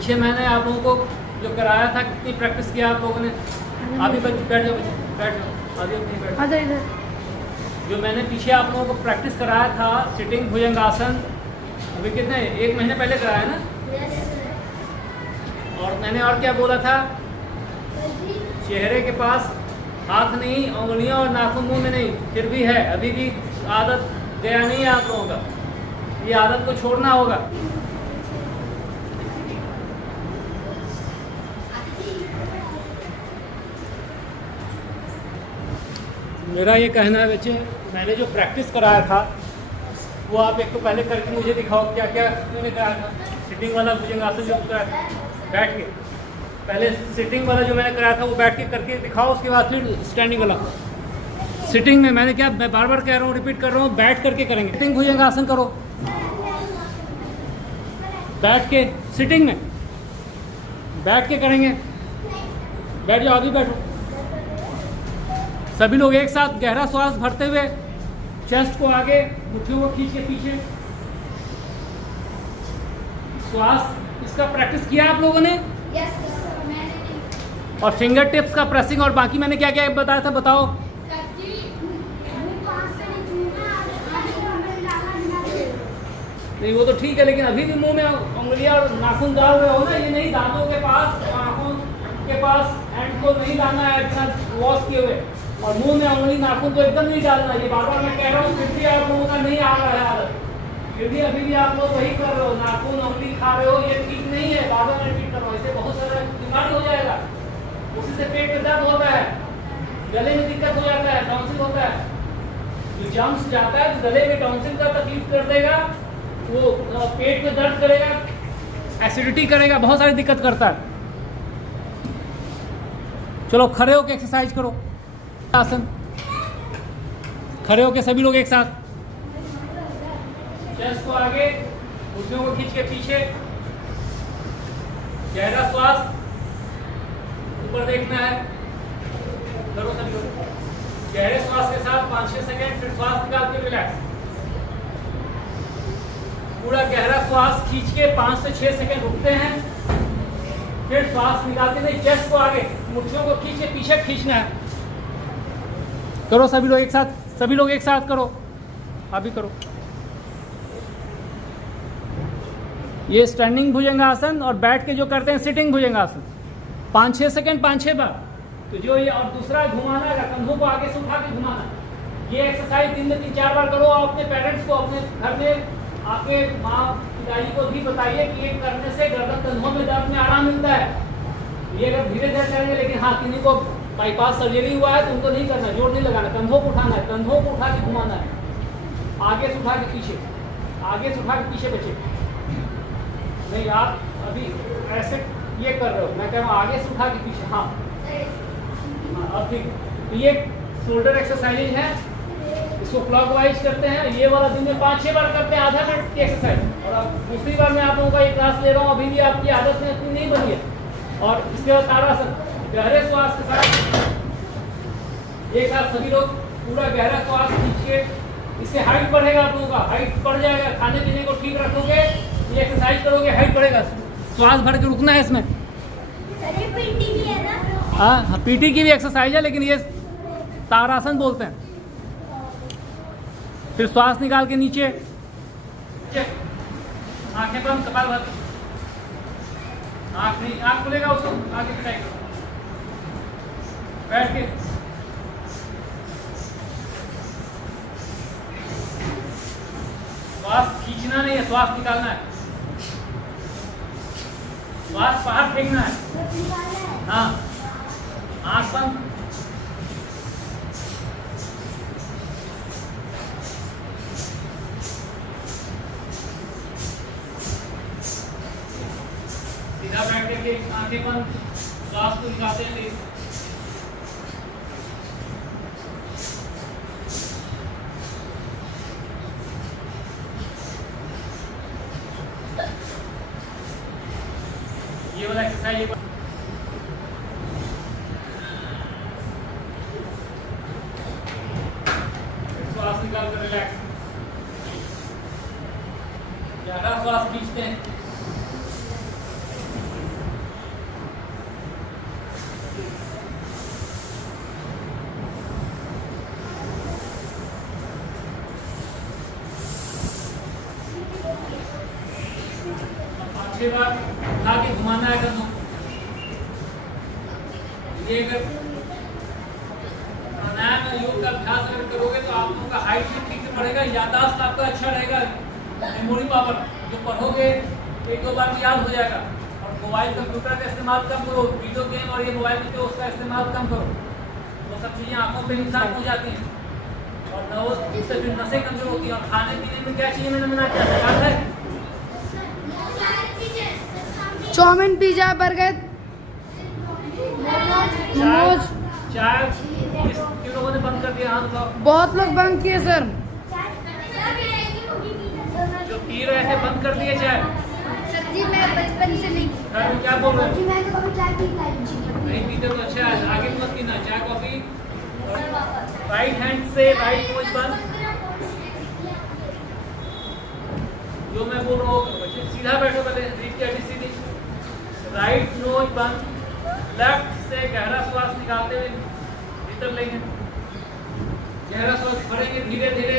पीछे मैंने आप लोगों को जो कराया था, कितनी प्रैक्टिस किया आप लोगों ने? अभी बैठ जाओ बच्चे, बैठ जाओ, अभी अपनी बैठ आजा इधर। जो मैंने पीछे आप लोगों को प्रैक्टिस कराया था सिटिंग भुजंगासन, अभी कितने 1 महीने पहले कराया ना? और मैंने और क्या बोला था? चेहरे के पास हाथ नहीं, उंगलियां और नाखून मुंह में नहीं, फिर भी है, अभी भी आदत गया नहीं है आप लोगों का, ये आदत को छोड़ना होगा। मेरा ये कहना है बच्चे, मैंने जो प्रैक्टिस कराया था वो आप एक तो पहले करके मुझे दिखाओ क्या क्या मैंने कराया था। सिटिंग वाला भुजंगासन जो कराया बैठ के, पहले सिटिंग वाला जो मैंने कराया था वो बैठ के करके दिखाओ, उसके बाद फिर स्टैंडिंग वाला। सिटिंग में मैंने क्या, मैं बार बार कह रहा हूँ, रिपीट कर रहा हूँ, बैठ करके करेंगे। सिटिंग भुजंगासन करो बैठ के, सिटिंग में बैठ के करेंगे। बैठ जाओ, अभी बैठो सभी लोग एक साथ। गहरा श्वास भरते हुए चेस्ट को आगे, मुट्ठियों को खींच के पीछे। श्वास इसका प्रैक्टिस किया आप लोगों ने? और फिंगर टिप्स का प्रेसिंग, और बाकी मैंने क्या क्या बताया था बताओ? नहीं वो तो ठीक है, लेकिन अभी भी मुंह में उंगलियां और नाखून डाल रहे हो ना, ये नहीं, दांतों के पास, आंखों के पास एंड को नहीं डालना है इतना वॉश किए हुए, और मुंह में उंगली नाखून तो एकदम नहीं डालना। ये बार बार मैं कह रहा हूँ, फिर भी आप लोगों का नहीं आ रहा है आदत, फिर भी अभी भी आप लोग वही कर रहे हो, नाखून उंगली खा रहे हो, ये ठीक नहीं है। बार बार रिपीट कर रहा हूँ, इससे बहुत सारा बीमारी हो जाएगा, उसी से पेट में दर्द होता है, गले में दिक्कत हो जाता है, टॉन्सिल होता है। जो जम्स जाता है तो गले में टॉन्सिल का तकलीफ कर देगा, वो पेट में दर्द करेगा, एसिडिटी करेगा, बहुत सारी दिक्कत करता है। चलो खड़े होके एक्सरसाइज करो, आसन खड़े होके सभी लोग एक साथ। चेस्ट को आगे, घुटनों को खींच के पीछे, गहरा श्वास ऊपर देखना है, करो सभी लोग। गहरे श्वास के साथ 5-6 सेकेंड, फिर श्वास निकाल के रिलैक्स। पूरा गहरा श्वास खींच के 5 से 6 सेकेंड रुकते हैं, फिर श्वास निकालते नहीं, चेस्ट को आगे, मुट्ठियों को खींच के पीछे खींचना है। करो सभी लोग एक साथ, सभी लोग एक साथ करो, अभी करो। ये स्टैंडिंग भुजंगासन, और बैठ के जो करते हैं सिटिंग भुजंगासन, 5-6 सेकेंड 5-6 बार। तो जो ये, और दूसरा घुमाना है, कंधों को आगे से उठा के घुमाना। ये एक्सरसाइज दिन में 3-4 बार करो। और अपने पेरेंट्स को, अपने घर में आपके माँ पिताजी को भी बताइए कि ये करने से गर्दन कंधों में दर्द में आराम मिलता है। ये अगर धीरे धीरे करेंगे, लेकिन हाँ, किन्हीं को बाईपास सर्जरी हुआ है तो उनको नहीं करना, जोर नहीं लगाना, कंधों को उठाना है, कंधों को उठा के घुमाना है, आगे से उठा के पीछे, आगे से उठा के पीछे बचे। नहीं आप अभी ऐसे ये कर रहे हो, मैं कह रहा हूँ आगे से उठा के पीछे। हाँ अब ठीक। ये शोल्डर एक्सरसाइज है, इसको क्लॉकवाइज करते हैं। ये वाला दिन में 5-6 बार करते हैं, आधा मिनट की एक्सरसाइज। और अब दूसरी बार मैं आप लोगों का ये क्लास ले रहा हूँ, अभी भी आपकी आदत में इतनी नहीं बनी है। और इसके बाद ताड़ासन, गहरे श्वास के साथ एक साथ सभी लोग पूरा गहरा श्वास खींचिए। इससे हाइट बढ़ेगा, आप लोगों का हाइट बढ़ जाएगा। खाने पीने को ठीक रखोगे, ये एक्सरसाइज करोगे, हाइट बढ़ेगा। श्वास भर के रुकना है इसमें। पीटी भी है ना? हाँ, पीटी की भी एक्सरसाइज है, लेकिन ये ताड़ासन बोलते हैं। फिर श्वास निकाल के नीचे, आंखें बंद, कपालभाति, आंख नहीं, आंख खुलेगा उसको आगे पिटाई करो, बैठ के। श्वास खींचना नहीं है, श्वास निकालना है, श्वास बाहर फेंकना है। हाँ, आंख बंद, सीधा बैठ के आंखें बंद, श्वास को निकालते हैं। ये वाला एक्सरसाइज श्वास निकाल कर रिलैक्स, ज्यादा श्वास खींचते हैं। 5-6 बार उठा के घुमाना है कंधों। ये अगर प्राणायाम में योग का अभ्यास अगर करोगे तो आप लोगों का हाइट भी ठीक से बढ़ेगा, याददाश्त आपका अच्छा रहेगा, मेमोरी पावर जो पढ़ोगे 1-2 बार में याद हो जाएगा। और मोबाइल कंप्यूटर का इस्तेमाल कम करो, वीडियो गेम और ये मोबाइल में जो उसका इस्तेमाल कम करो, वो सब चीज़ें आंखों पे नुकसान हो जाती हैं और इससे फिर नसें कमजोर होती हैं। और खाने पीने में क्या चाहिए, मैंने क्या याद है? Chow mein, pizza, burger, momos. चाय किन लोगों ने बंद कर दिया? हाथ उठाओ। बहुत लोग बंद किए सर। जो पी रहे थे बंद कर दिए चाय। सब्जी मैं बचपन से नहीं सर क्या बोल रहे जी, हैं? मैं तो कभी चाय पीता नहीं पीते तो अच्छा है, आगे मत पीना चाय कॉफी। राइट हैंड से राइट नोज बंद। जो मैं बोल रहा हूँ बच्चे सीधा बैठो, पहले रीढ़ की हड्डी सीधी, राइट नोज बंद। लेफ्ट से गहरा श्वास निकालते हुए भीतर लेंगे, गहरा श्वास भरेंगे, धीरे धीरे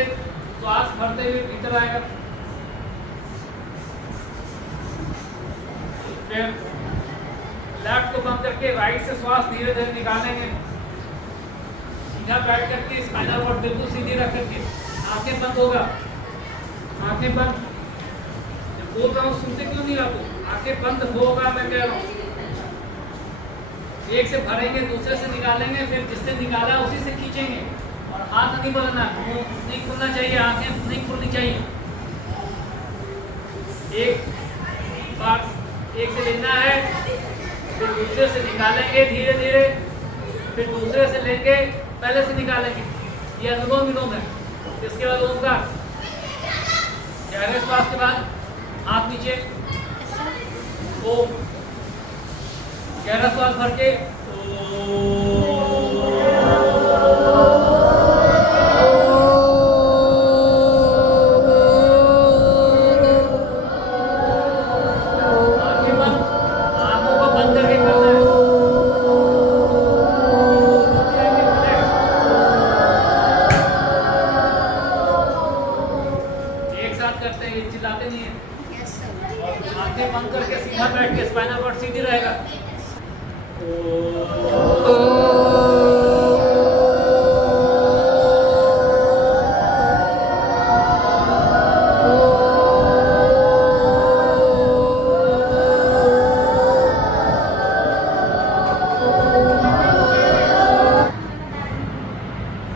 श्वास भरते हुए भीतर आएगा। फिर लेफ्ट को बंद करके राइट से श्वास धीरे धीरे निकालेंगे, सीधा बैठ करके स्पाइनल कॉर्ड बिल्कुल सीधी रख करके आंखें बंद होगा। आंखें बंद, जब बोल रहा हूँ सुनते क्यों नहीं आपको? आंखें बंद होगा, मैं कह रहा हूँ। एक से भरेंगे, दूसरे से निकालेंगे, फिर जिससे निकाला उसी से खींचेंगे। और हाथ नहीं बढ़ना, मुंह नहीं खुलना चाहिए, आंखें नहीं खुलनी चाहिए। एक बार एक से लेना है, फिर दूसरे से निकालेंगे धीरे धीरे, फिर दूसरे से लेके पहले से निकालेंगे। ये अनुलोम विलोम है। इसके बाद ओमकार, गहरे श्वास के बाद हाथ नीचे, ओम, गहरा श्वास भर के आंखें बंद, आंखों को बंद करके करना है। एक साथ करते हैं, चिल्लाते नहीं है। और आंखें बंद करके सीधा बैठ के स्पाइनल कॉर्ड सीधी रहेगा।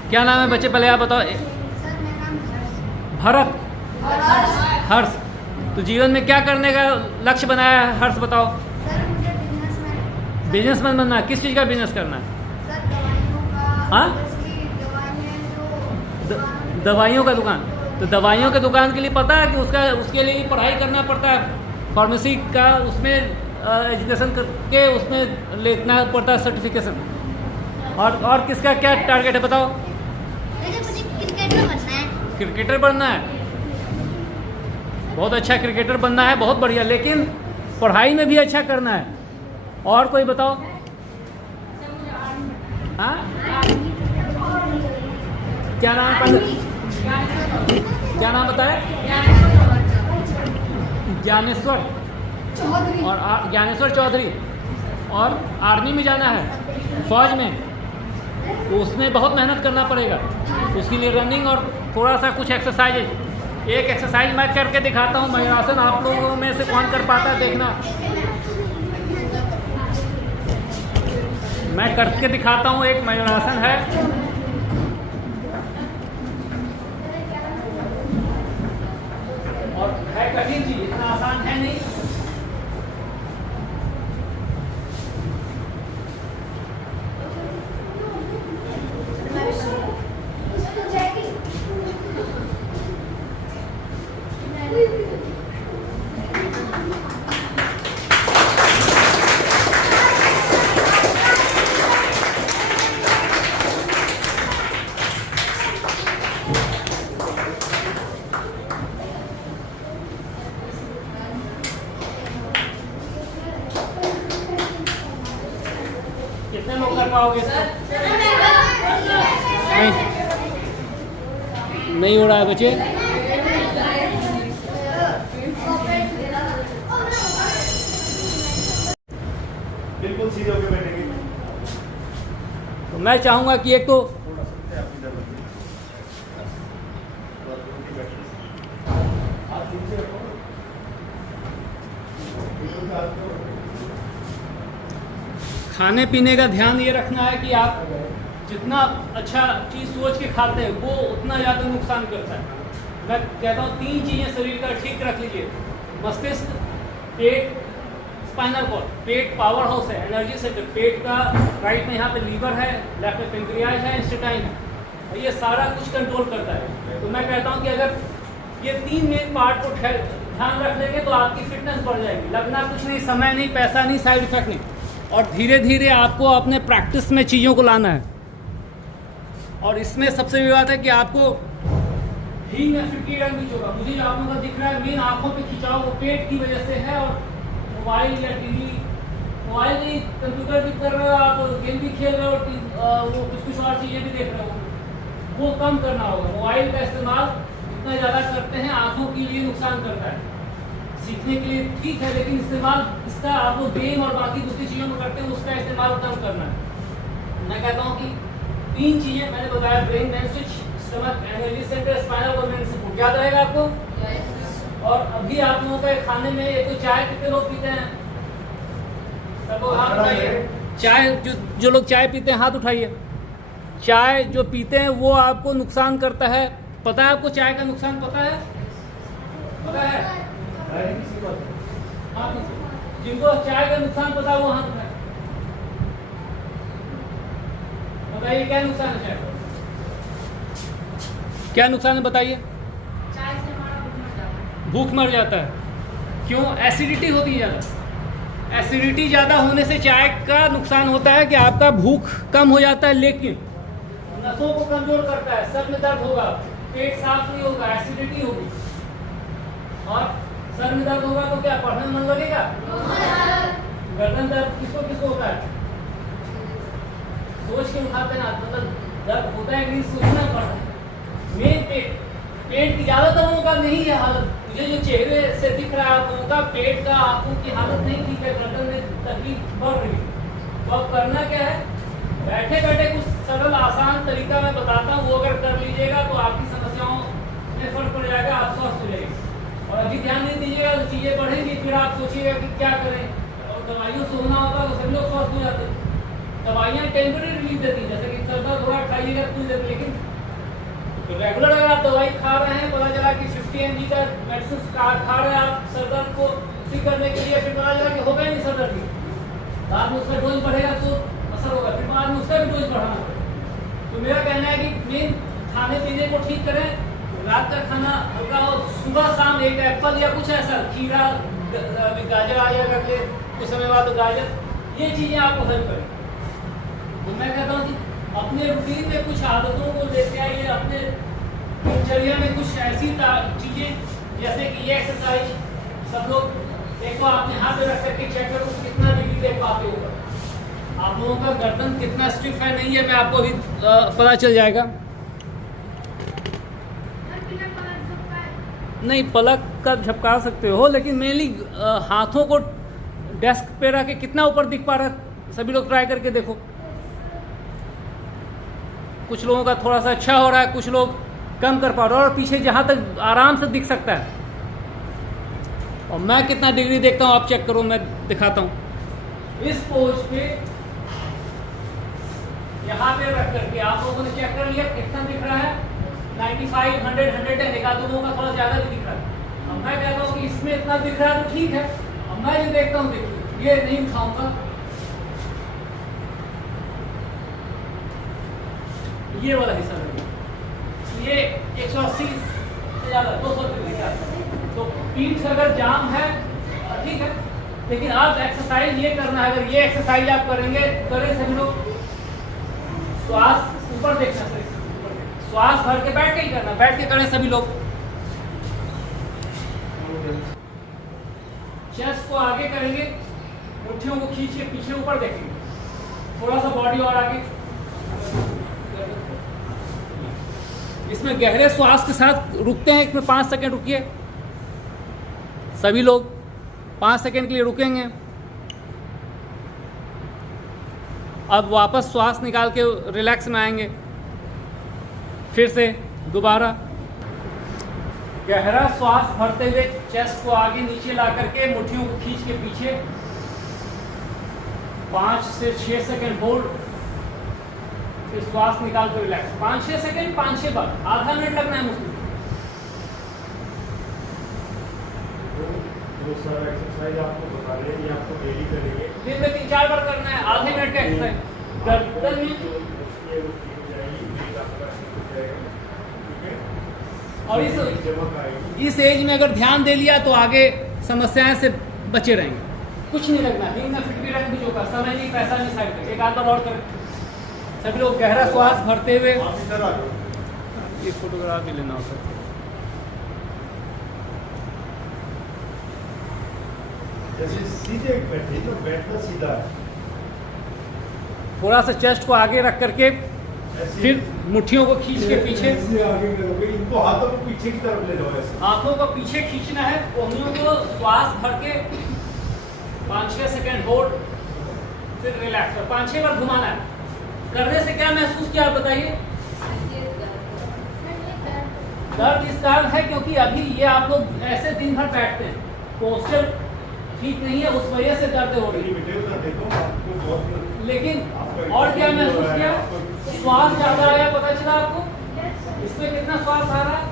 क्या नाम है बच्चे, पहले आप बताओ। सर मेरा नाम भरत, हर्ष। तो जीवन में क्या करने का लक्ष्य बनाया है हर्ष, बताओ। सर मुझे बिजनेसमैन बिजनेसमैन बनना है। किस चीज़ का बिजनेस करना है? सर दवाइयों का। हाँ? दवाइयाँ जो दवाइयों का दुकान। तो दवाइयों के दुकान के लिए पता है कि उसके लिए पढ़ाई करना पड़ता है, फार्मेसी का उसमें एजुकेशन करके उसमें लेना पड़ता है सर्टिफिकेशन। और किसका क्या टारगेट है बताओ? मुझे क्रिकेटर बनना है। क्रिकेटर बनना है। बहुत अच्छा क्रिकेटर बनना है, बहुत बढ़िया। लेकिन पढ़ाई में भी अच्छा करना है। और कोई बताओ? हाँ, क्या नाम है? क्या नाम बताया? ज्ञानेश्वर और ज्ञानेश्वर चौधरी। और आर्मी में जाना है, फौज में, तो उसमें बहुत मेहनत करना पड़ेगा। उसके लिए रनिंग और थोड़ा सा कुछ एक्सरसाइज। एक एक्सरसाइज मैं करके दिखाता हूँ, मयूरासन। आप लोगों में से कौन कर पाता है देखना। मैं करके दिखाता हूँ, एक मयूरासन है। और है कठिन चीज, इतना आसान है नहीं। कितने लोग कर पाओगे इसको? नहीं हो रहा है बच्चे। बिल्कुल सीधे होकर बैठेंगे। तो मैं चाहूँगा कि एक तो थोड़ा सा आप इधर बैठिए। आप नीचे रखो। खाने पीने का ध्यान ये रखना है कि आप जितना अच्छा चीज़ सोच के खाते हैं वो उतना ज़्यादा नुकसान करता है। मैं कहता हूँ 3 चीज़ें शरीर का ठीक रख लीजिए। मस्तिष्क, पेट, स्पाइनल कॉर्ड। पेट पावर हाउस है, एनर्जी सेंटर। पेट का राइट में यहाँ पे लीवर है, लेफ्ट में पेंक्रियाज है, इंस्टेटाइन है, और ये सारा कुछ कंट्रोल करता है। तो मैं कहता हूँ कि अगर ये 3 मेन पार्ट को ध्यान रख लेंगे तो आपकी फिटनेस बढ़ जाएगी। लगना कुछ नहीं, समय नहीं, पैसा नहीं, साइड इफेक्ट नहीं, और धीरे धीरे आपको अपने प्रैक्टिस में चीज़ों को लाना है। और इसमें सबसे बड़ी बात है कि आपको हींग में फिफ्टी रंग भी होगा। मुझे आप लोगों का दिख रहा है मेन आंखों पे खिंचाव वो पेट की वजह से है, और मोबाइल या टीवी, मोबाइल नहीं, कंप्यूटर भी कर रहे हो आप, गेम भी खेल रहे हो, वो कुछ और चीज़ें भी देख रहे हो, वो कम करना होगा। मोबाइल का इस्तेमाल जितना ज़्यादा करते हैं आंखों के लिए नुकसान करता है। सीखने के लिए ठीक है, लेकिन इस्तेमाल इसका आप लोग गेम और बाकी दूसरी चीज़ों में करते हैं, उसका इस्तेमाल कम करना है। मैं कहता हूँ कि 3 चीज़ें मैंने बताया, brain main switch, stomach, energy centre, spinal cord, main support. याद रहेगा आपको? और अभी आप लोगों के खाने में एक तो चाय कितने लोग पीते हैं? सब लोग हाथ उठाइए। चाय जो लोग चाय पीते हैं हाथ उठाइए। चाय जो पीते हैं वो आपको नुकसान करता है। पता है आपको चाय का नुकसान पता है? पता है? हाँ, जिनको चाय का नुकसान पता है वो हाथ उठाए। बताइए क्या नुकसान है चाय का? क्या नुकसान है बताइए? चाय से हमारा भूख मर जाता है। भूख मर जाता है। क्यों? एसिडिटी होती है ज़्यादा। एसिडिटी ज़्यादा होने से चाय का नुकसान होता है कि आपका भूख कम हो जाता है, लेकिन नसों को कमजोर करता है, सर में दर्द होगा, पेट साफ नहीं होगा, एसिडिटी होगी, और सर में दर्द होगा तो क्या पढ़ने में मन लगेगा? गर्दन दर्द किसको किसको होता है? सोच के उठाते ना, मतलब दर्द होता है कि सोचना पड़ता है। मेन पेट की ज़्यादातर लोगों का नहीं है हालत। मुझे जो चेहरे से दिख रहा है आप लोगों का पेट का, आंखों की हालत नहीं ठीक है, गर्दन में तकलीफ बढ़ रही है। तो अब करना क्या है? बैठे बैठे कुछ सरल आसान तरीका मैं बताता हूँ, वो अगर कर लीजिएगा तो आपकी समस्याओं में फर्क पड़ जाएगा, आप स्वस्थ हो जाएंगे। और अभी ध्यान नहीं दीजिएगा तो चीज़ें बढ़ेंगी, फिर आप सोचिएगा कि क्या करें, और दवाइयों से होना होता तो सभी लोग स्वस्थ हो जाते। दवाइयाँ टेम्परेरी रिलीफ देती हैं, जैसे कि सर दर्द थोड़ा खाइएगा कुछ देर, लेकिन तो रेगुलर अगर आप दवाई खा रहे हैं, पता चला कि 50 mg का मेडिसिन खा रहे हैं आप सर दर्द को ठीक करने के लिए, फिर पता चला कि होगा ही नहीं सर दर्द, बाद में उसका डोज बढ़ेगा तो असर होगा, फिर बाद में उसका भी डोज बढ़ाना पड़ेगा। तो मेरा कहना है कि मेन खाने पीने को ठीक करें, रात का खाना हल्का हो, सुबह शाम एक एप्पल या कुछ ऐसा, खीरा, गाजर आ जाएगा अगले कुछ समय बाद, गाजर, ये चीज़ें आपको हेल्प करें। तो मैं कहता हूँ कि अपने रूटीन में कुछ आदतों को लेते आइए, अपने दिनचर्या में कुछ ऐसी चीज़ें, जैसे कि ये एक्सरसाइज सब लोग एक तो आपने हाथ में रख करके चेक करो कितना डिग्री दे पाते हो। आप लोगों का गर्दन कितना स्टिफ है नहीं है, मैं आपको अभी पता चल जाएगा। नहीं, पलक का झपका सकते हो, लेकिन मेनली हाथों को डेस्क पे रख के कितना ऊपर दिख पा रहा है, सभी लोग ट्राई करके देखो। कुछ लोगों का थोड़ा सा अच्छा हो रहा है, कुछ लोग कम कर पा रहे हो, और पीछे जहाँ तक आराम से दिख सकता है। और मैं कितना डिग्री देखता हूँ आप चेक करो, मैं दिखाता हूँ। इस पोज पे यहाँ पे रख करके आप लोगों ने चेक कर लिया कितना दिख रहा है, 95, 100, 110, एक आध लोगों का थोड़ा ज़्यादा भी दिख रहा है। अब मैं कहता हूँ कि इसमें इतना दिख रहा है तो ठीक है। अब मैं जो देखता हूँ, देखिए ये नहीं उठाऊंगा, ये वाला हिस्सा लगे, ये 180 से ज़्यादा 200 डिग्री का, तो पीठ अगर जाम है ठीक है, लेकिन आप एक्सरसाइज ये करना है। अगर ये एक्सरसाइज आप करेंगे, करें सभी लोग, श्वास ऊपर देखना, सर श्वास भर के बैठ के ही करना, बैठ के करें सभी लोग। चेस्ट को आगे करेंगे, मुट्ठियों को खींच के पीछे ऊपर देखेंगे, थोड़ा सा बॉडी और आगे। इसमें गहरे श्वास के साथ रुकते हैं, इसमें 5 सेकंड रुकिए सभी लोग, 5 सेकंड के लिए रुकेंगे। अब वापस श्वास निकाल के रिलैक्स में आएंगे। फिर से दोबारा गहरा श्वास भरते हुए चेस्ट को आगे नीचे ला करके मुट्ठियों को खींच के पीछे 5 से 6 सेकंड होल्ड, फिर श्वास निकाल कर रिलैक्स। 5-6 सेकंड 5-6 बार, आधा मिनट लगना है मुझको। जो सर एक्सरसाइज आपको बता रहे हैं ये आपको डेली करेंगे। दिन में 3-4 बार करना है, आधे मिनट का एक्सरसाइज। गर्दन में और इस एज में अगर ध्यान दे लिया तो आगे समस्याएं से बचे रहेंगे। कुछ नहीं लगना, दिन में फिट भी रहेंगे, जो का समय नहीं, पैसा नहीं, साइड एक आध बार और करें। सभी लोग गहरा श्वास भरते हुए। आप इधर आ जाओ, ये फोटोग्राफ भी लेना होता है। जैसे सीधे बैठे तो बैठना सीधा है, थोड़ा सा चेस्ट को आगे रख करके ऐसे फिर मुट्ठियों को खींच के पीछे, ऐसे आगे करोगे, इनको हाथों को पीछे की तरफ ले जाओ ऐसे। हाथों को पीछे खींचना है, कोहनियों को श्वास भर के 5-6 सेकंड होल्ड, फिर रिलैक्स और 5-6 बार घुमाना है। करने से क्या महसूस किया आप बताइए? दर्द इस कारण है क्योंकि अभी ये आप लोग ऐसे दिन भर बैठते हैं, पोस्चर ठीक नहीं है, उस वजह से दर्द हो रही है। वीडियो का देखो आपको बहुत, लेकिन और क्या महसूस किया? श्वास ज्यादा आया, पता चला आपको? इसमें कितना श्वास आ रहा है?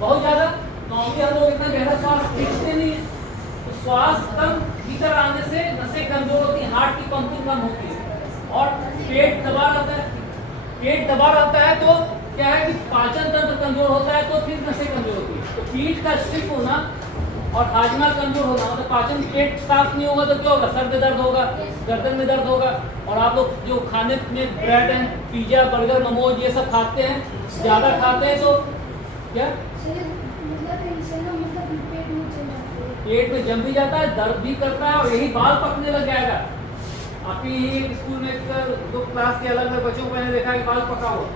बहुत ज्यादा। नॉर्मली हम लोग इतना गहरा श्वास खींचते नहीं है, तो श्वास कम भीतर आने से नसें कमजोर होती हैं, हार्ट की पंपिंग कम होती है और पेट दबा रहता है। पेट दबा रहता है तो क्या है कि पाचन तंत्र कमजोर होता है, तो फिर नसें कमजोर होती है। तो पीठ का स्टिफ होना और हाजमा कमजोर होना, मतलब पाचन, पेट साफ नहीं होगा तो क्या होगा? सर में दर्द होगा, गर्दन में दर्द होगा। और आप लोग जो खाने में bread and pizza, burger, momos ये सब खाते हैं, ज़्यादा खाते हैं तो क्या पेट में जम भी जाता है, दर्द भी करता है और यही बाल पकने लग जाएगा। आपकी स्कूल में दो क्लास के अलग अलग बच्चों को मैंने देखा कि बाल पका हुआ,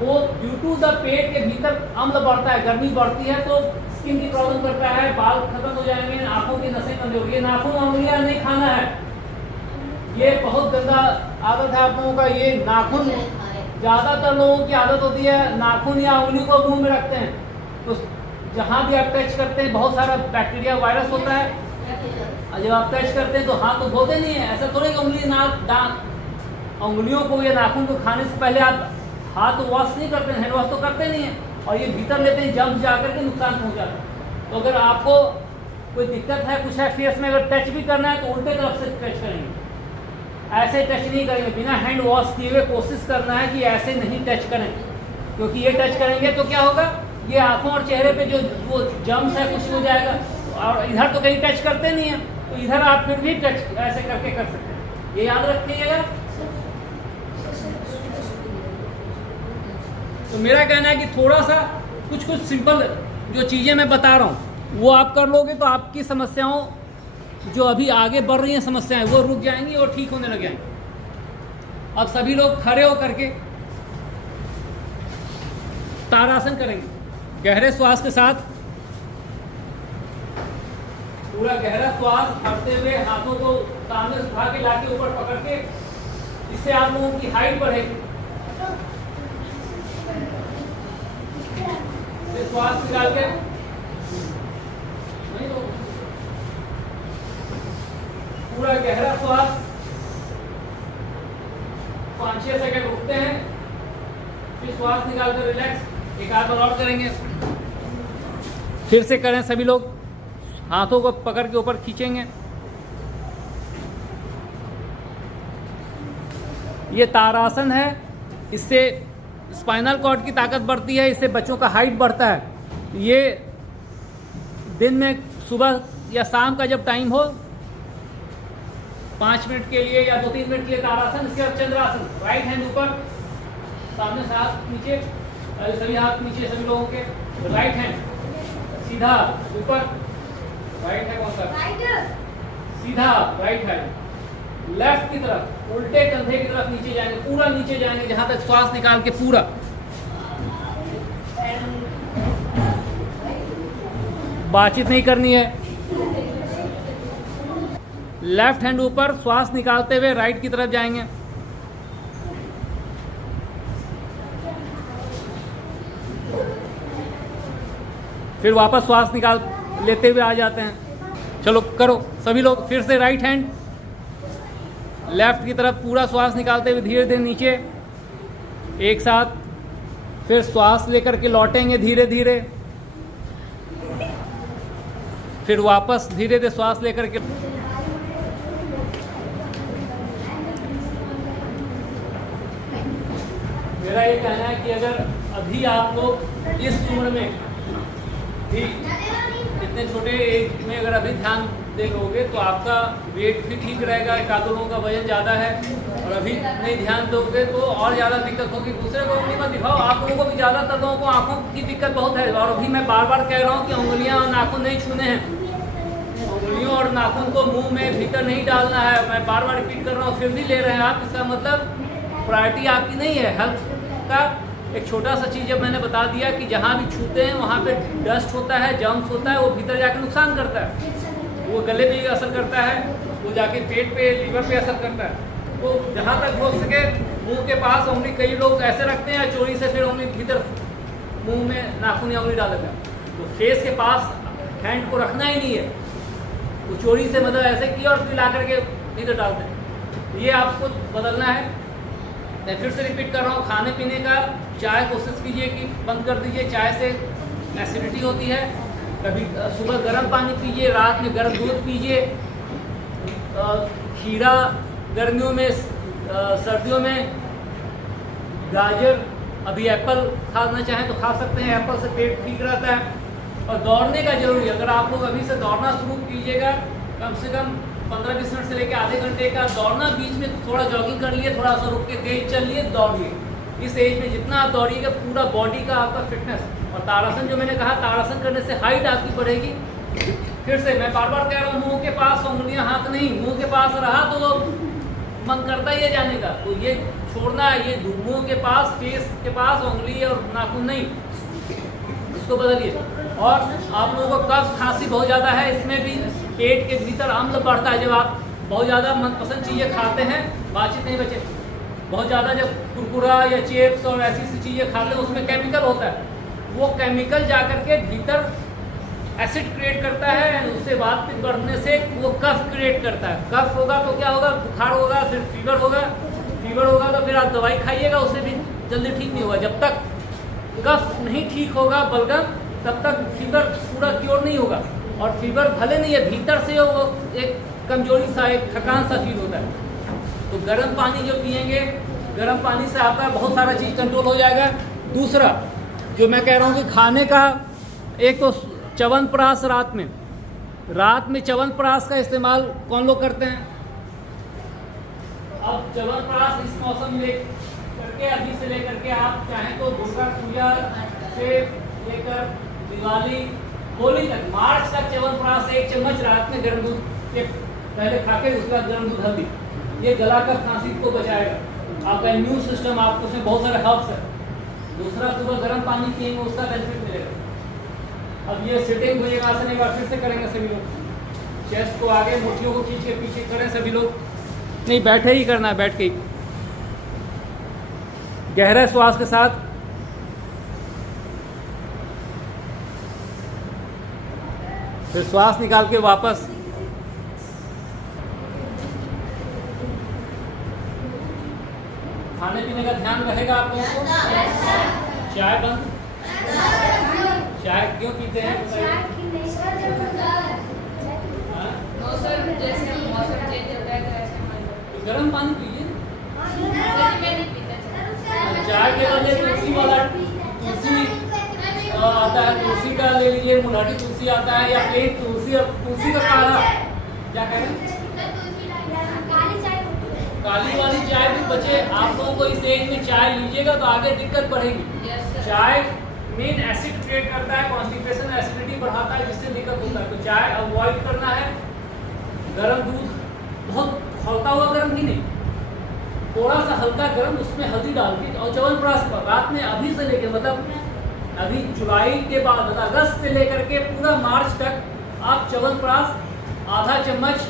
वो ड्यू टू द पेट के भीतर अम्ल बढ़ता है, गर्मी बढ़ती है तो स्किन की प्रॉब्लम करता है, बाल खत्म हो जाएंगे, आंखों की नसें कमजोर। ये नाखून उंगलियां नहीं खाना है, ये बहुत गंदा आदत है आप लोगों का। ये नाखून, ज़्यादातर लोगों की आदत होती है नाखून या उंगली को मुंह में रखते हैं, तो जहाँ भी आप टच करते हैं बहुत सारा बैक्टीरिया, वायरस होता है, और जब आप टच करते हैं तो हाथ तो धोते नहीं है। ऐसा थोड़ी कि उंगली, नाक, उंगलियों को या नाखून को खाने से पहले आप हाथ वॉश नहीं करते, हैंड वॉश तो करते नहीं है, और ये भीतर लेते हैं, जम्स जाकर के नुकसान पहुंचाता है। तो अगर आपको कोई दिक्कत है, कुछ है फेस में, अगर टच भी करना है तो उल्टे तरफ से टच करेंगे, ऐसे टच नहीं करेंगे। बिना हैंड वॉश किए हुए कोशिश करना है कि ऐसे नहीं टच करें, क्योंकि ये टच करेंगे तो क्या होगा? ये आंखों और चेहरे पे जो वो जम्स है कुछ हो जाएगा। और इधर तो कहीं टच करते नहीं है, तो इधर आप फिर भी टच ऐसे करके कर सकते हैं, ये याद रखिएगा। तो मेरा कहना है कि थोड़ा सा कुछ सिंपल जो चीज़ें मैं बता रहा हूँ वो आप कर लोगे तो आपकी समस्याओं जो अभी आगे बढ़ रही हैं समस्याएं, वो रुक जाएंगी और ठीक होने लग जाएंगी। अब सभी लोग खड़े हो करके तारासन करेंगे, गहरे श्वास के साथ पूरा गहरा श्वास भरते हुए हाथों को सामने उठा के लाके ऊपर पकड़ के, इससे आप लोगों की हाइट बढ़ेगी। श्वास निकाल के नहीं तो पूरा गहरा श्वास 5-6 सेकंड रुकते हैं, फिर श्वास निकाल कर रिलैक्स, एक आध बार और करेंगे। फिर से करें, सभी लोग हाथों को पकड़ के ऊपर खींचेंगे। ये तारासन है, इससे स्पाइनल कॉर्ड की ताकत बढ़ती है, इससे बच्चों का हाइट बढ़ता है। ये दिन में सुबह या शाम का जब टाइम हो 5 मिनट के लिए या 2-3 मिनट के लिए तारासन। इसके बाद चंद्रासन, राइट हैंड ऊपर, सामने से हाथ नीचे, सभी हाथ नीचे सभी लोगों के, राइट हैंड सीधा ऊपर, राइट है कौन सा? सीधा राइट हैंड, लेफ्ट की तरफ उल्टे कंधे की तरफ नीचे जाएंगे, पूरा नीचे जाएंगे जहां तक श्वास निकाल के पूरा। बातचीत नहीं करनी है। लेफ्ट हैंड ऊपर, श्वास निकालते हुए राइट की तरफ जाएंगे। फिर वापस श्वास निकाल लेते हुए आ जाते हैं। चलो करो सभी लोग, फिर से राइट हैंड लेफ्ट की तरफ, पूरा श्वास निकालते हुए धीरे धीरे नीचे एक साथ, फिर श्वास लेकर के लौटेंगे धीरे धीरे, फिर वापस धीरे धीरे श्वास लेकर के। मेरा ये कहना है कि अगर अभी आप लोग इस उम्र में भी, इतने छोटे एज में अगर अभी ध्यान दे लोगे तो आपका वेट भी ठीक रहेगा। एक आधे लोगों का वजन ज़्यादा है और अभी नहीं ध्यान दोगे तो और ज़्यादा दिक्कत होगी। दूसरे को अपनी मत दिखाओ, आप लोगों को भी ज़्यादातर लोगों को आँखों की दिक्कत बहुत है। और अभी मैं बार बार कह रहा हूँ कि उंगलियाँ और नाखून नहीं छूने हैं, उंगलियों और नाखून को मुंह में भीतर नहीं डालना है। मैं बार बार रिपीट कर रहा हूँ, फिर भी ले रहे हैं आप, इसका मतलब प्रायोरिटी आपकी नहीं है। हेल्थ का एक छोटा सा चीज़ जब मैंने बता दिया कि जहाँ भी छूते हैं वहाँ पे डस्ट होता है, जर्म्स होता है, वो भीतर जाके नुकसान करता है। वो गले पे असर करता है, वो जाके पेट पे, लीवर पे असर करता है। तो जहाँ तक हो सके मुंह के पास उंगली, कई लोग ऐसे रखते हैं चोरी से फिर उंगली भीतर मुंह में नाखून या उंगली डाल देते हैं। तो फेस के पास हैंड को रखना ही नहीं है, वो चोरी से मतलब ऐसे किया और फिर ला करके भीतर डालते हैं। ये आपको बदलना है। मैं फिर से रिपीट कर रहा हूँ, खाने पीने का चाय कोशिश कीजिए कि बंद कर दीजिए। चाय से एसिडिटी होती है। कभी सुबह गर्म पानी पीजिए, रात में गर्म दूध पीजिए। खीरा गर्मियों में, सर्दियों में गाजर, अभी एप्पल खाना चाहें तो खा सकते हैं, एप्पल से पेट ठीक रहता है। और दौड़ने का जरूरी है। अगर आप लोग अभी से दौड़ना शुरू कीजिएगा, कम से कम 15-20 मिनट से लेकर आधे घंटे का दौड़ना, बीच में थोड़ा जॉगिंग कर लिए, थोड़ा सा रुक के तेज चल लिए, दौड़िए। इस एज में जितना आप दौड़िएगा पूरा बॉडी का आपका फिटनेस। और ताड़ासन जो मैंने कहा, ताड़ासन करने से हाइट आपकी बढ़ेगी। फिर से मैं बार बार कह रहा हूँ, मुंह के पास उंगलियां, हाथ नहीं। मुंह के पास रहा तो मन करता ही है जाने का, तो ये छोड़ना है। ये मुंह के पास, फेस के पास उंगली और नाखून नहीं, इसको बदलिए। और आप लोगों को कफ खांसी बहुत ज़्यादा है, इसमें भी पेट के भीतर अम्ल बढ़ता है। जब आप बहुत ज़्यादा मनपसंद चीज़ें खाते हैं, बातचीत नहीं बचे, बहुत ज़्यादा जब कुरकुरा या चिप्स और ऐसी चीज़ें खाते हैं, उसमें केमिकल होता है। वो केमिकल जाकर के भीतर एसिड क्रिएट करता है, उससे वात पित्त बढ़ने से वो कफ क्रिएट करता है। कफ होगा तो क्या होगा, बुखार होगा, फिर फीवर होगा। फीवर होगा तो फिर आप दवाई खाइएगा, उससे भी जल्दी ठीक नहीं होगा। जब तक कफ नहीं ठीक होगा बलगम, तब तक फीवर पूरा क्योर नहीं होगा। और फीवर भले नहीं है, भीतर से वो एक कमजोरी सा, एक थकान सा फील होता है। तो गर्म पानी जो पिएंगे, गर्म पानी से आपका बहुत सारा चीज़ कंट्रोल हो जाएगा। दूसरा जो मैं कह रहा हूँ कि खाने का, एक तो च्यवनप्राश रात में च्यवनप्राश का इस्तेमाल कौन लोग करते हैं? अब च्यवनप्राश इस मौसम में करके, अभी से लेकर के आप चाहें तो दुर्गा पूजा से लेकर दिवाली, होली तक, मार्च तक च्यवनप्राश 1 चम्मच रात में गर्म दूध के पहले खा के उसका गर्म दूध हल्दी, ये गला का खांसी को बचाएगा। आपका इम्यून सिस्टम, आपको उसमें बहुत सारे हर्ब्स है। दूसरा, सुबह गर्म पानी पिएंगे, उसका बेनिफिट मिलेगा। अब ये सिटिंग भुजंगासन एक बार फिर से करेंगे सभी लोग। चेस्ट को आगे, मुट्ठियों को खींच के पीछे करें सभी लोग। नहीं, बैठे ही करना है, बैठ के ही। गहरे श्वास के साथ फिर श्वास निकाल के वापस। खाने पीने का ध्यान रहेगा आप लोगों को। चाय बंद, चाय क्यों पीते हैं? मौसम जैसे मौसम चेंज होता है तो ऐसे तो गर्म पानी पीजिए। मैं नहीं पीता चाय के बाद तुलसी वाला, तुलसी आता है, तुलसी का ले लीजिए, मुलाटी तुलसी आता है, या प्लेन तुलसी और तुलसी का काढ़ा। क्या कह रहे हैं? काली वाली चाय भी बचे। आप लोगों को इस एज में चाय लीजिएगा तो आगे दिक्कत बढ़ेगी। चाय मेन एसिड क्रिएट करता है, कॉन्स्टिपेशन, एसिडिटी बढ़ाता है, जिससे दिक्कत होता है। तो चाय अवॉइड करना है। गर्म दूध, बहुत खौलता हुआ गर्म ही नहीं, थोड़ा सा हल्का गर्म, उसमें हल्दी डाल के। और च्यवनप्राश रात में अभी से लेकर, मतलब अभी जुलाई के बाद, अगस्त से लेकर के पूरा मार्च तक आप च्यवनप्राश आधा चम्मच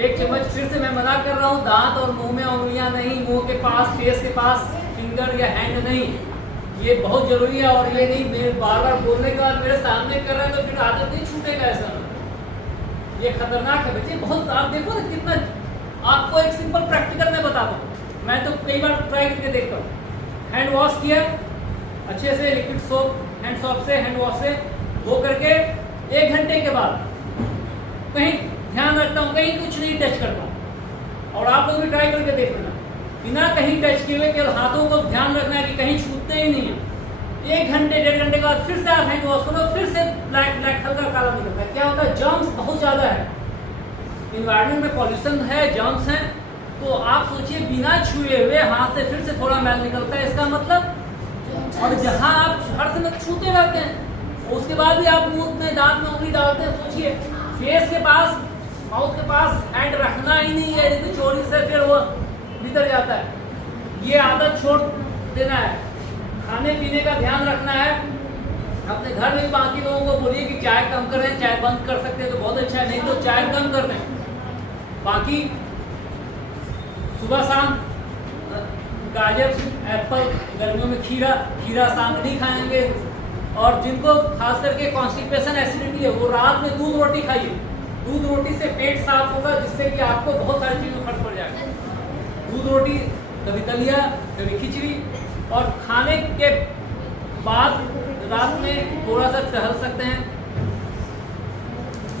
1 चम्मच। फिर से मैं मना कर रहा हूँ, दांत और मुंह में उंगलियां नहीं, मुंह के पास, फेस के पास फिंगर या हैंड नहीं। ये बहुत जरूरी है। और ये नहीं मेरे बार बार बोलने के बाद मेरे सामने कर रहे हैं तो फिर आदत नहीं छूटेगा ऐसा। ये खतरनाक है बच्चे बहुत। आप देखो ना कितना, आपको एक सिंपल प्रैक्टिकल में बता दूँ, मैं तो कई बार ट्राई करके देखता हूँ। हैंड वॉश किया अच्छे से, लिक्विड सोप, हैंड सोप से, हैंड वॉश से धो करके 1 घंटे के बाद कहीं ध्यान रखता हूँ, कहीं कुछ नहीं टच करता हूँ। और आप लोग भी ट्राई करके देख लेना, बिना कहीं टच किए हुए केवल हाथों को ध्यान रखना है कि कहीं छूटते ही नहीं है। 1 घंटे 1.5 घंटे के बाद फिर से आप हैंड वॉश करो, फिर से ब्लैक ब्लैक हल्का काला निकलता है। क्या होता है, जर्म्स बहुत ज़्यादा है, इन्वायरमेंट में पॉल्यूशन है, जर्म्स हैं। तो आप सोचिए बिना छुए हुए हाथ से फिर से थोड़ा मैल निकलता है, इसका मतलब। और जहाँ आप हर समय छूते रहते हैं, उसके बाद भी आप मुंह में दांत में उंगली डालते हैं, सोचिए फेस के पास, माउथ के पास हैंड रखना ही नहीं है, यदि चोरी से फिर वो भीतर जाता है। ये आदत छोड़ देना है। खाने पीने का ध्यान रखना है। अपने घर में बाकी लोगों को बोलिए कि चाय कम करें, चाय बंद कर सकते हैं तो बहुत अच्छा है, नहीं तो चाय कम कर दें। बाकी सुबह शाम गाजर, एप्पल, गर्मियों में खीरा, खीरा शाम नहीं खाएंगे। और जिनको खास करके कॉन्स्टिपेशन, एसिडिटी है, वो रात में दूध रोटी खाइए। दूध रोटी से पेट साफ होगा, जिससे कि आपको बहुत सारी चीज़ों में फर्क पड़ जाएगा। दूध रोटी, कभी दलिया, कभी खिचड़ी। और खाने के बाद रात में थोड़ा सा टहल सकते हैं।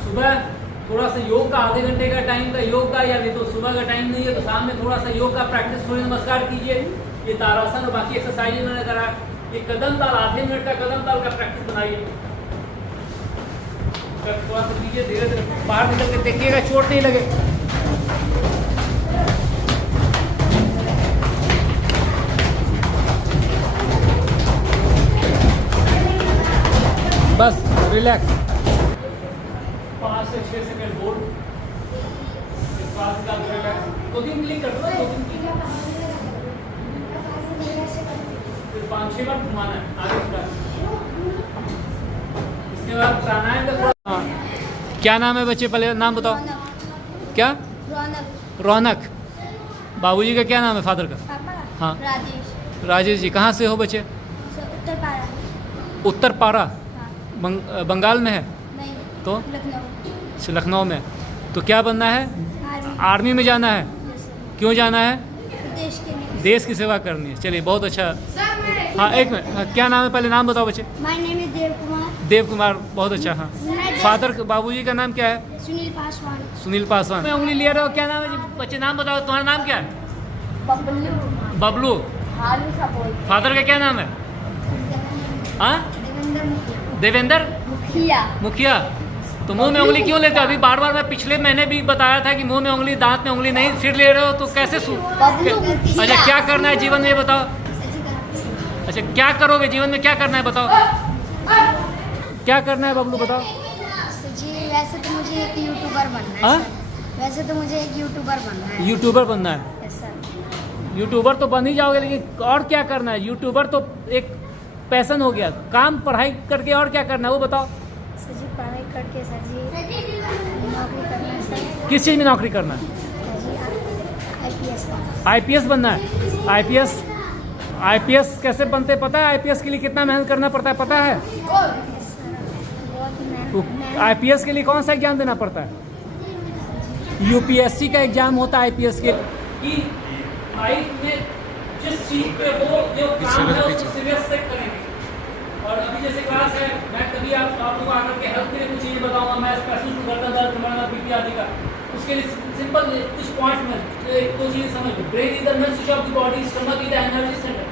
सुबह थोड़ा सा योग का, आधे घंटे का टाइम का योग का, या नहीं तो सुबह का टाइम नहीं है तो शाम में थोड़ा सा योग का प्रैक्टिस, सूर्य नमस्कार कीजिए। ये तारासन और बाकी एक्सरसाइज मैंने करा। ये कदम ताल, आधे मिनट का कदम ताल का प्रैक्टिस बनाइए। थोड़ा सा कीजिए, धीरे धीरे बाहर निकल के देखिएगा, चोट नहीं लगे। बस रिलैक्स। 5 से 6 सेकंड होल्ड, इस बात का रिलैक्स। 2-3 क्लिक कर दो, 2-3 क्लिक, फिर 5-6 बार घुमाना है आगे पूरा। इसके बाद प्राणायाम का थोड़ा। क्या नाम है बच्चे, पहले नाम बताओ। क्या? रौनक। रौनक। बाबूजी का क्या नाम है, फादर का? पापा। हाँ। राजेश। राजेश जी। कहाँ से हो बच्चे? उत्तर पारा। उत्तर पारा हाँ। बंगाल में है नहीं तो? लखनऊ। अच्छा, लखनऊ में। तो क्या बनना है? आर्मी में जाना है। क्यों जाना है? देश के लिए। देश की सेवा करनी है। चलिए बहुत अच्छा। हाँ एक मिनट, हाँ, क्या नाम है, पहले नाम बताओ बच्चे। My name is Dev Kumar. Dev Kumar, बहुत अच्छा। हाँ, फादर बाबूजी का नाम क्या है? सुनील पासवान। सुनील पासवान। मैं उंगली ले रहा हूँ, क्या नाम है जी? बच्चे नाम बताओ, तुम्हारा नाम क्या है? बबलू। बबलू। हालू सा बोल। फादर का क्या नाम है? हाँ, देवेंद्र मुखिया। देवेंद्र मुखिया। मुखिया। तो मुंह में उंगली क्यों लेते हो? अभी बार बार मैं पिछले महीने भी बताया था कि मुंह में उंगली, दांत में उंगली नहीं, फिर ले रहे हो तो कैसे अच्छा, क्या करना है जीवन में ये बताओ। अच्छा, क्या करोगे जीवन में, क्या करना है बताओ, क्या करना है बबलू बताओ। जी वैसे तो मुझे एक यूट्यूबर बनना है। हाँ? सर। वैसे तो मुझे एक यूट्यूबर बनना है। यूट्यूबर बनना है। Yes sir. यूट्यूबर तो बन ही जाओगे, लेकिन और क्या करना है? यूट्यूबर तो एक पैशन हो गया, काम पढ़ाई करके और क्या करना है वो बताओ। सर जी पढ़ाई करके सर जी नौकरी करना है सर। किस चीज़ में नौकरी करना है? आईपीएस। आईपीएस बनना है। आईपीएस, आईपीएस कैसे बनते पता है? आईपीएस के लिए कितना मेहनत करना पड़ता है पता है? तो आईपीएस के लिए कौन सा एग्जाम देना पड़ता है? यूपीएससी का एग्जाम होता है आईपीएस के। कि लाइफ में जिस चीज पे वो जो काम है उसको सीरियस से करेंगे। और अभी जैसे क्लास है, मैं कभी आप लोगों को आकर के हेल्थ के लिए कुछ चीज़ें बताऊंगा, मैं स्पेशल गर्दन दर्द, कमर बीपी आदि का, उसके लिए सिंपल कुछ पॉइंट में 1-2 चीज़ें समझ लो। Brain is the main switch of the body, stomach is the energy centre,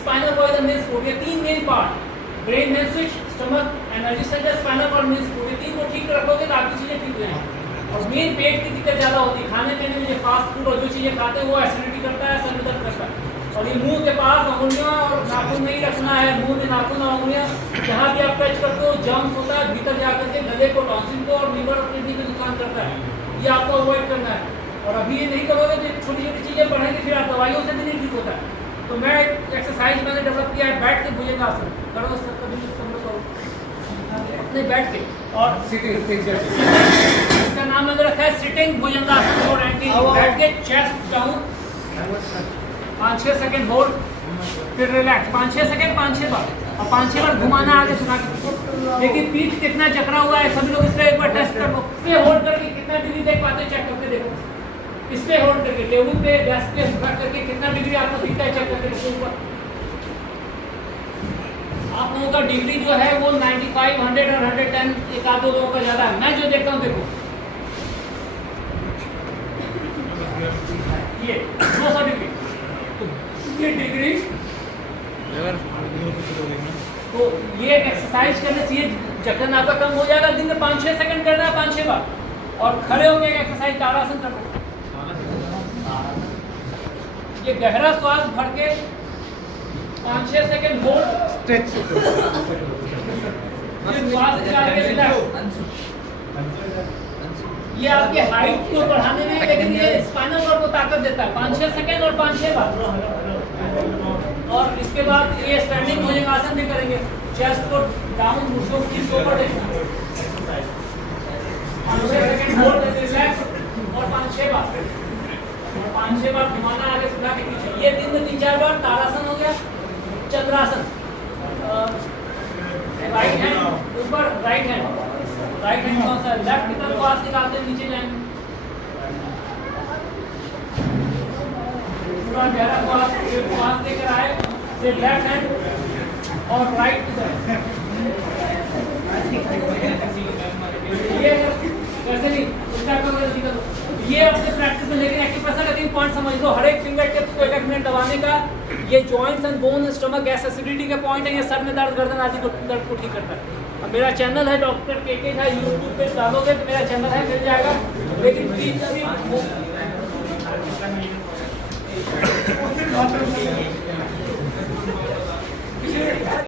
spinal cord is the main support. ये 3 main part, brain main switch, stomach, energy centre, spinal cord main support. ये 3 को ठीक रखोगे तो आपकी चीज़ें ठीक हो जाएंगी। और मेन पेट की दिक्कत ज़्यादा होती है, खाने पीने में जो फास्ट फूड और जो चीज़ें खाते हैं वो एसिडिटी करता है, सर में दर्द करता है। और ये मुंह के पास उंगलियां और नाखून नहीं रखना है। मुंह में नाखून और उंगलियां जहाँ भी आप टच करते हो जर्म्स होता है, भीतर जाकर के गले को, टॉन्सिल को और लीवर और किडनी को नुकसान करता है। ये आपको अवॉइड करना है। और अभी ये नहीं करोगे तो छोटी छोटी चीज़ें बढ़ेंगी, फिर आप दवाइयों से भी नहीं ठीक होता है। तो मैं एक एक्सरसाइज मैंने डेवलप किया है, बैठ के भुजंगासन करो, कभी करो। नहीं बैठ के और इसका नाम मैंने रखा है सिटिंग भुजंगासन और एंटी बैठ के चेस्ट डाउन 5-6 सेकंड होल्ड फिर रिलैक्स 5-6 सेकंड 5-6 बार और 5-6 बार घुमाना आगे सुना के। देखिए पीठ कितना चकरा हुआ है सभी लोग इस पे एक बार टेस्ट कर लो। इस पे होल्ड करके कितना डिग्री देख पाते चेक करके देखो। इस पे होल्ड करके टेबल पे डेस्क पे रख करके कितना डिग्री आपको दिखता है चेक करके देखो ऊपर। आप लोगों का डिग्री जो है वो 95, 100 और 110 एक आध दो लोगों का ज़्यादा है। मैं जो देखता हूँ देखो ये 200 डिग्री तो ये डिग्री तो ये एक्सरसाइज करने से ये जकड़न आपका कम हो जाएगा। दिन में 5-6 सेकंड करना है 5-6 बार और खड़े होकर एक्सरसाइज ताड़ासन कर लो। ये गहरा श्वास भर के 5-6 सेकंड होल्ड स्ट्रेच ये आपके हाइट को बढ़ाने में लेकिन ये स्पाइनल कॉर्ड को ताकत देता है। 5-6 सेकंड और 5-6 बार और इसके बाद ये स्टैंडिंग भुजंगासन भी करेंगे। चेस्ट को डाउन मुर्शों की ऊपर देखना 5-6 सेकंड होल्ड रिलैक्स और 5-6 बार 5-6 बार घुमाना आगे सुना के पीछे। ये दिन में 3-4 बार ताड़ासन हो गया। चंद्रासन राइट हैंड ऊपर राइट हैंड कौन सा लेफ्ट की तरफ श्वास निकालते नीचे जाएंगे। पूरा गहरा श्वास लेकर आए फिर लेफ्ट हैंड और राइट की तरफ। ये कैसे नहीं उल्टा करो जल्दी करो। ये अपने प्रैक्टिस में लेकिन एक्यूप्रेशर का 3 पॉइंट समझ लो। हर एक फिंगर टिप्स को 1 मिनट दबाने का। ये joints and bone stomach gas acidity के पॉइंट है। ये सर में दर्द गर्दन आदि को दर्द को ठीक करता है। और मेरा चैनल है डॉक्टर केके है यूट्यूब पे डालोगे तो मेरा चैनल है मिल जाएगा। लेकिन प्लीज